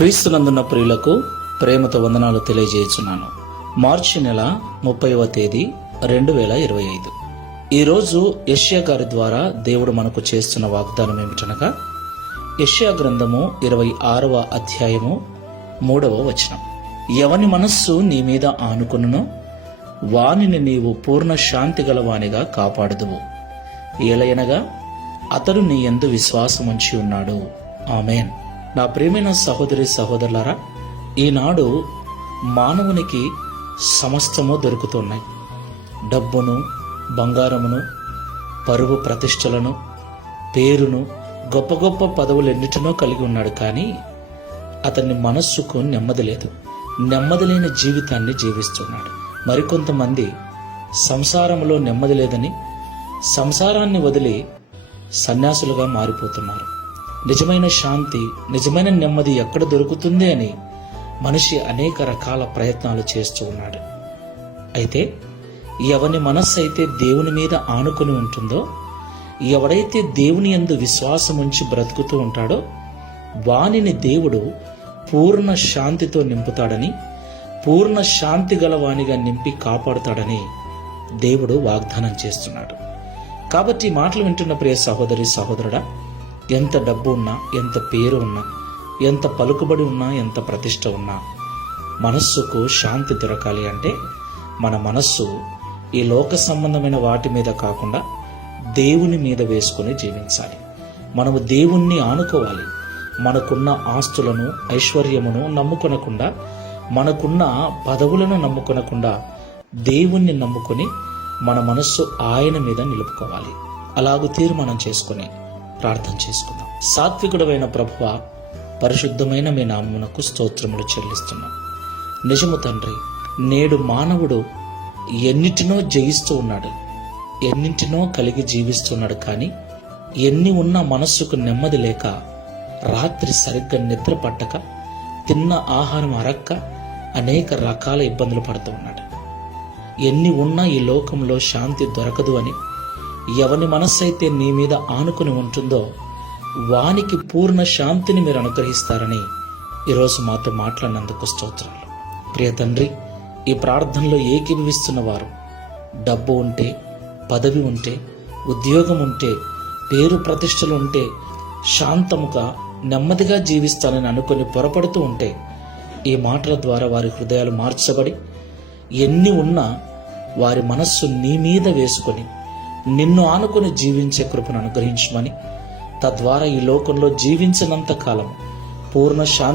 క్రీస్తునందున్న ప్రియులకు ప్రేమతో వందనాలు తెలియజేస్తున్నాను. మార్చి నెల 30వ తేదీ 2025. ఈరోజు యెషయా గారి ద్వారా దేవుడు మనకు చేస్తున్న వాగ్దానం ఏమిటనగా, యెషయా గ్రంథము 26వ అధ్యాయము 3వ వచనం. ఎవని మనస్సు నీ మీద ఆనుకొనునో వానిని నీవు పూర్ణ శాంతి గలవానిగా కాపాడుదువు, ఏలయనగా అతడు నీ యందు విశ్వాసముంచి ఉన్నాడు. ఆమేన్. నా ప్రియమైన సహోదరి సహోదరులారా, ఈనాడు మానవునికి సమస్తము దొరుకుతున్నాయి. డబ్బును, బంగారమును, పరువు ప్రతిష్టలను, పేరును, గొప్ప గొప్ప పదవులెన్నిటినో కలిగి ఉన్నాడు. కానీ అతని మనస్సుకు నెమ్మది లేదు. నెమ్మది లేని జీవితాన్ని జీవిస్తున్నాడు. మరికొంతమంది సంసారంలో నెమ్మది లేదని సంసారాన్ని వదిలి సన్యాసులుగా మారిపోతున్నారు. నిజమైన శాంతి, నిజమైన నెమ్మది ఎక్కడ దొరుకుతుంది అని మనిషి అనేక రకాల ప్రయత్నాలు చేస్తూ ఉన్నాడు. అయితే ఎవని మనస్సు అయితే దేవుని మీద ఆనుకొని ఉంటుందో, ఎవడైతే దేవుని యందు విశ్వాసం ఉంచి బ్రతుకుతూ ఉంటాడో వానిని దేవుడు పూర్ణ శాంతితో నింపుతాడని, పూర్ణ శాంతి గలవానిగా నింపి కాపాడుతాడని దేవుడు వాగ్దానం చేస్తున్నాడు. కాబట్టి ఈ మాటలు వింటున్న ప్రియ సహోదరి సహోదరుడా, ఎంత డబ్బు ఉన్నా, ఎంత పేరు ఉన్నా, ఎంత పలుకుబడి ఉన్నా, ఎంత ప్రతిష్ట ఉన్నా, మనస్సుకు శాంతి దొరకాలి అంటే మన మనస్సు ఈ లోక సంబంధమైన వాటి మీద కాకుండా దేవుని మీద వేసుకొని జీవించాలి. మనము దేవుణ్ణి ఆనుకోవాలి. మనకున్న ఆస్తులను, ఐశ్వర్యమును నమ్ముకొనకుండా, మనకున్న పదవులను నమ్ముకొనకుండా దేవుణ్ణి నమ్ముకొని మన మనస్సు ఆయన మీద నిలుపుకోవాలి. అలాగూ తీర్మానం చేసుకుని ప్రార్థన చేసుకుందాం. సాత్వికుడమైన ప్రభువా, పరిశుద్ధమైన మీ నామమునకు స్తోత్రములు చెల్లిస్తున్నాం. నిజము తండ్రి, నేడు మానవుడు ఎన్నిటినో జయిస్తూ ఉన్నాడు, ఎన్నింటినో కలిగి జీవిస్తున్నాడు. కానీ ఎన్ని ఉన్నా మనస్సుకు నెమ్మది లేక, రాత్రి సరిగ్గా నిద్ర పట్టక, తిన్న ఆహారం అరక్క అనేక రకాల ఇబ్బందులు పడుతూ ఉన్నాడు. ఎన్ని ఉన్నా ఈ లోకంలో శాంతి దొరకదు అని, ఎవని మనస్సు అయితే నీ మీద ఆనుకుని ఉంటుందో వానికి పూర్ణ శాంతిని మీరు అనుగ్రహిస్తారని ఈరోజు మాతో మాట్లాడినందుకు స్తోత్రాలు. ప్రియ తండ్రి, ఈ ప్రార్థనలో ఏకీభవిస్తున్న వారు డబ్బు ఉంటే, పదవి ఉంటే, ఉద్యోగం ఉంటే, పేరు ప్రతిష్టలు ఉంటే, శాంతముగా నెమ్మదిగా జీవిస్తానని అనుకుని పొరపడుతూ ఉంటే, ఈ మాటల ద్వారా వారి హృదయాలు మార్చబడి ఎన్ని ఉన్నా వారి మనస్సు నీ మీద వేసుకొని నిన్ను ఆనుకొని జీవించే కృపను అనుగ్రహించమని, తద్వారా ఈ లోకంలో జీవించినంత కాలం పూర్ణ శాంతి